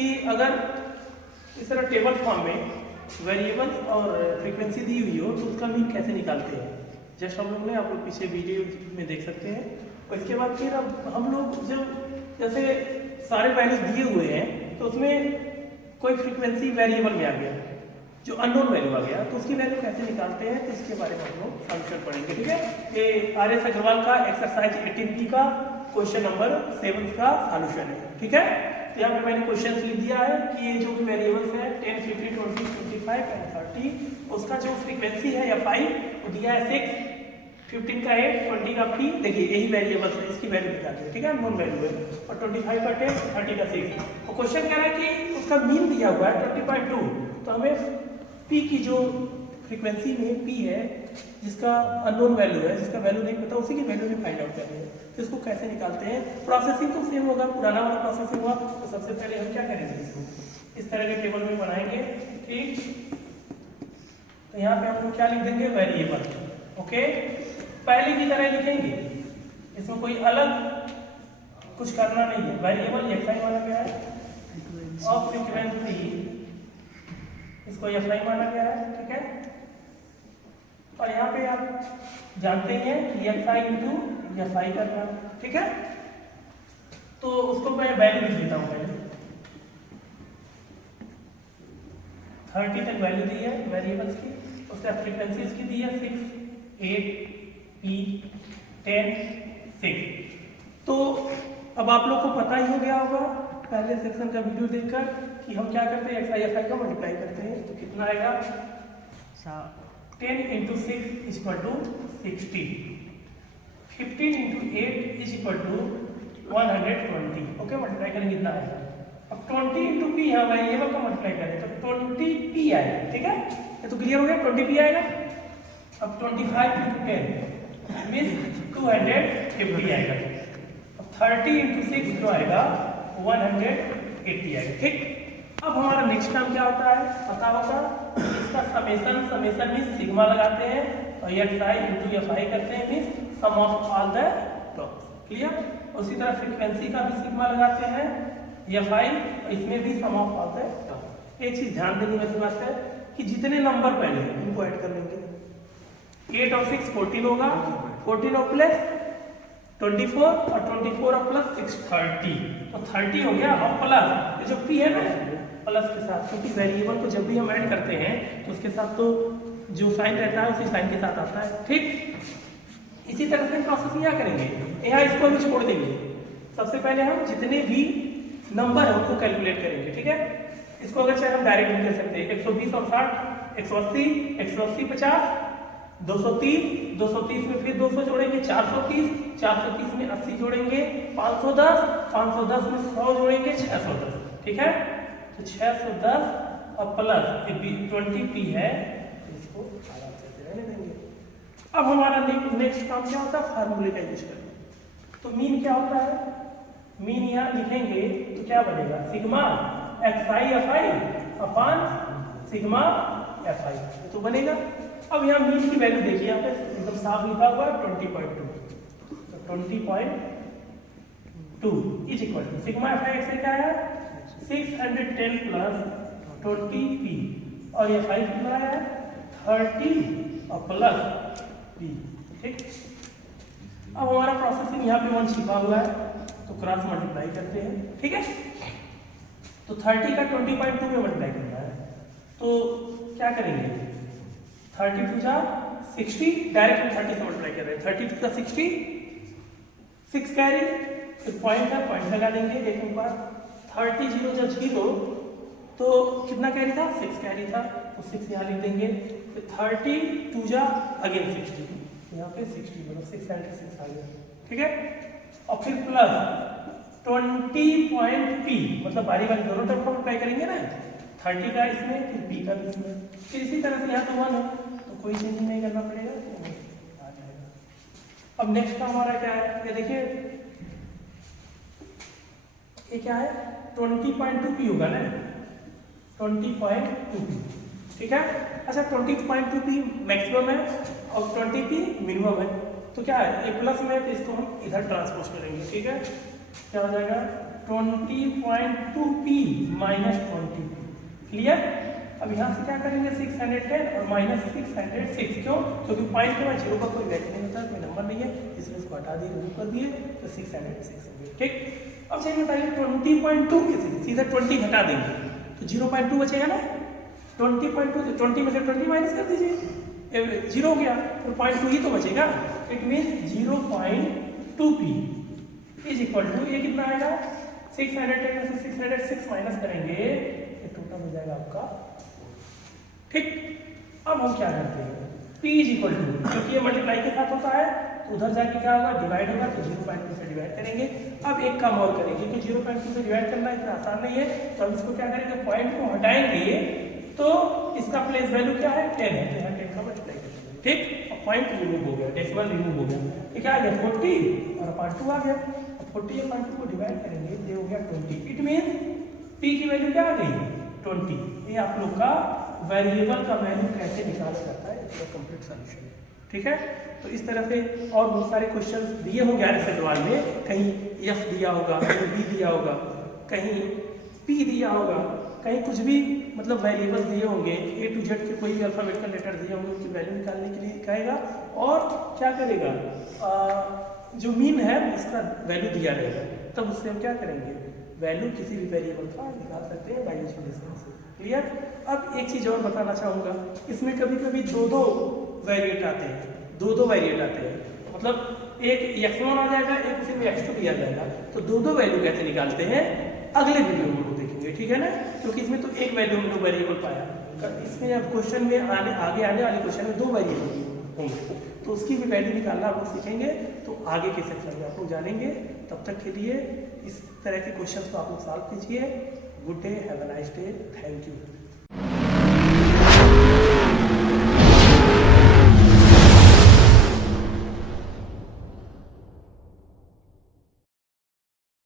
कि अगर इस तरह टेबल फॉर्म में वेरिएबल्स और फ्रीक्वेंसी दी हुई हो तो उसका मीन कैसे निकालते हैं, जस्ट हम लोग ने आप लोग पीछे वीडियो में देख सकते हैं। और इसके बाद फिर अब हम लोग जब जैसे सारे वैल्यूज दिए हुए हैं तो उसमें कोई फ्रीक्वेंसी वेरिएबल में आ गया जो अननोन वैल्यू आ गया, तो उसकी वैल्यू कैसे निकालते हैं तो इसके बारे में हम लोग सॉल्यूशन पढ़ेंगे। ठीक है, ये आर.एस. अग्रवाल का एक्सरसाइज 18B का क्वेश्चन नंबर 7 का सॉल्यूशन है। ठीक है, तो यहाँ पे मैंने क्वेश्चन लिख दिया है कि ये जो भी वेरिएबल्स है 10, 50, 20, 25 एंड 30, उसका जो फ्रीक्वेंसी है या 5 वो दिया है 6, 15 का 8, 20 का P। देखिए यही वेरिएबल्स है, इसकी वैल्यू निकालिए। ठीक है, नॉन वैल्यू है। और 25 का 10, 30 का 6। तो क्वेश्चन कह रहा है कि उसका मीन दिया हुआ है 20.2, तो हमें P की जो फ्रीक्वेंसी में P है जिसका अननोन वैल्यू है, जिसका वैल्यू नहीं पता, उसी की वैल्यू भी फाइंड आउट करनी है। तो इसको कैसे निकालते हैं, प्रोसेसिंग तो सेम होगा, पुराना वाला प्रोसेसिंग हुआ। तो सबसे पहले हम क्या करेंगे, इसको इस तरह के टेबल में बनाएंगे। ठीक, तो यहाँ पे हम लोग क्या लिख देंगे, वेरिएबल। ओके, पहले की तरह लिखेंगे, इसमें कोई अलग कुछ करना नहीं है। वेरिएबल xi माना गया है और फ्रीक्वेंसी इसको fi माना गया है। ठीक है, और यहाँ पे आप जानते हैं कि xi इंटू fi करना। ठीक है, तो उसको मैं वैल्यू लिख देता हूँ पहले। 30 तक वैल्यू दी है वेरिएबल्स की, उसका फ्रीक्वेंसी इसकी दी है 6, 8, P, 10, 6। तो अब आप लोग को पता ही हो गया होगा पहले सेक्शन का वीडियो देखकर कि हम क्या करते हैं, xi fi का मल्टीप्लाई करते हैं। तो कितना आएगा, 10 into 6 is equal to 60, 15 into 8 is equal to 120। Okay, multiply करेंगे कितना आएगा। अब 20 इंटू पी, यहाँ वेरिएबल का मल्टीप्लाई करें तो 20p आएगा। ठीक है, ये तो क्लियर हो गया, 20p आएगा। अब 25 इंटू 10 मीन्स 250 आएगा। अब 30 इंटू 6 जो आएगा 180 आएगा। ठीक, अब हमारा नेक्स्ट काम क्या होता है, पता होगा इसका समेशन, समेशन मीन्स सिग्मा लगाते हैं और xi इंटू fi करते हैं means sum of all the terms. Clear, उसी तरह फ्रीक्वेंसी का भी सिग्मा लगाते हैं fi, इसमें भी सम ऑफ ऑल द टर्म्स। एक चीज ध्यान देने वाली बात है कि जितने नंबर पहले इनको ऐड कर लेंगे, 8 और 6 14 होगा, 14 और प्लस 24 और 24 और प्लस 6 30, तो 30 हो गया। और प्लस ये जो p है ना, प्लस के साथ, क्योंकि वेरिएबल को जब भी हम ऐड करते हैं तो उसके साथ तो जो साइन रहता है उसी साइन के साथ आता है। ठीक, इसी तरह से प्रोसेस यहाँ करेंगे, यहाँ इसको हम छोड़ देंगे। सबसे पहले हम जितने भी नंबर है उनको कैलकुलेट करेंगे। ठीक है, इसको अगर चाहे हम डायरेक्ट भी कर सकते हैं, 120 और 60, 180, 180 50, 230, 230 में फिर 200 जोड़ेंगे, 430, 430 में 80 जोड़ेंगे, 510, 510 में 100 जोड़ेंगे, 610। ठीक है, तो 610 और प्लस 20p है, इसको आराम से रहने देंगे। अब हमारा नेक्स्ट काम क्या होता है, फार्मूले का यूज करना। तो मीन क्या होता है, मीन यहाँ लिखेंगे तो क्या बनेगा, sigma xi fi upon sigma fi, तो बनेगा। अब यहाँ मीन की वैल्यू देखिए, यहाँ पे एकदम साफ लिखा हुआ है 20.2, तो 20.2 is equal to sigma fi से क्या है 610 प्लस 20p और ये 5 कितना है 30 और प्लस p। ठीक, अब हमारा प्रोसेसिंग यहाँ पे 1 छिपा हुआ है तो क्रॉस मल्टीप्लाई करते हैं। ठीक है, तो 30 का 20.2 में मल्टीप्लाई करना है, तो क्या करेंगे, 32 जा 60, डायरेक्ट 30 से मल्टीप्लाई कर रहे हैं, 32 का 60, 6 कैरी, पॉइंट है, पॉइंट लगा देंगे। एक बार 30 0 जब 0 तो कितना कैरी था, 6 कैरी था, तो 6 यहाँ लिख देंगे। तो 32 जा अगेन 60, यहाँ पे 60 मतलब 696 आ गया। ठीक है, और फिर प्लस 20p मतलब बारी बारी दोनों तरफ को अप्लाई करेंगे ना, 30 का इसमें फिर p का भी इसमें, फिर इसी तरह से यहाँ तो 1 है तो कोई चेंज नहीं करना पड़ेगा, आ जाएगा। अब नेक्स्ट का हमारा क्या है, ये देखिए ये क्या है 20.2p होगा ना, 20.2p। ठीक है, अच्छा 20.2p मैक्सिमम है और 20p मिनिमम है, तो क्या है ये प्लस में, तो इसको हम इधर ट्रांसपोज करेंगे। ठीक है, क्या हो जाएगा 20.2p माइनस 20p। क्लियर? अब यहाँ से क्या करेंगे 610 और माइनस 606। क्यों? क्योंकि पॉइंट के बाद 0 का कोई वैल्यू नहीं होता, कोई नंबर नहीं है, इसलिए इसको हटा दिए, रिमूव कर दिए, तो 606 हो गया। ठीक, अब चलिए बताइए 20.2 कैसे, सीधा 20 घटा देंगे तो 0.2 बचेगा ना। 20.2 तो 20 में से 20 माइनस कर दीजिए, 0 हो गया, तो 0.2 ही तो बचेगा। It means 0.2p is equal to, ये कितना आएगा 610 में से 606 माइनस करेंगे, ये टोटल हो जाएगा आपका। ठीक, अब हम क्या करते हैं, p इज इक्वल टू, क्योंकि ये मल्टीप्लाई के साथ होता है तो उधर जाके क्या होगा, डिवाइड होगा, तो 0.2 से डिवाइड करेंगे। अब एक काम और करेंगे, क्योंकि 0.2 से डिवाइड करना इतना आसान नहीं है, तो हम इसको क्या करेंगे, पॉइंट को हटाएंगे, तो इसका प्लेस वैल्यू क्या है 10 है, तो यहाँ 10 का मल्टीप्लाई करेंगे। ठीक, अब पॉइंट रिमूव हो गया, डेसिमल रिमूव हो गया, ये क्या आ गया 40 और पार्ट 2 आ गया। 40 और पार्ट 2 को डिवाइड करेंगे, ये हो गया 20। इट मीन्स p की वैल्यू क्या आ गई 20। ये आप लोग का वेरिएबल का वैल्यू कैसे निकाला जाता है, इसका कंप्लीट सॉल्यूशन है। ठीक है, तो इस तरह से और बहुत सारे क्वेश्चंस दिए होंगे 11 सवाल में, कहीं f दिया होगा, कहीं b दिया होगा, कहीं p दिया होगा, कहीं कुछ भी मतलब वेरिएबल दिए होंगे, A to Z के कोई भी अल्फाबेटिकल लेटर दिए होंगे, उसकी वैल्यू निकालने के लिए कहेगा, और क्या करेगा, जो मीन है इसका वैल्यू दिया रहेगा, तब उससे हम क्या करेंगे, वैल्यू किसी भी वेरिएबल का निकाल सकते हैं by using this principle. Clear? अब एक चीज और बताना चाहूंगा, इसमें कभी कभी दो वेरिएट आते हैं, दो वेरिएट आते हैं, मतलब एक x1 आ जाएगा, एक उसी में x2 भी आ जाएगा, तो दो वैल्यू कैसे निकालते हैं अगले वीडियो में लोग देखेंगे। ठीक है ना, क्योंकि इसमें तो एक वैल्यू हम लोग वेरिएबल पाया, इसमें अब क्वेश्चन में आगे आने वाले क्वेश्चन में 2 वेरिएबल होंगे, तो उसकी भी वैल्यू निकालना आप लोग सीखेंगे, तो आगे के सेक्शन में आप लोग जानेंगे। तब तक के लिए इस तरह के क्वेश्चन को आप लोग सॉल्व कीजिए। Good day, have a nice day, thank you.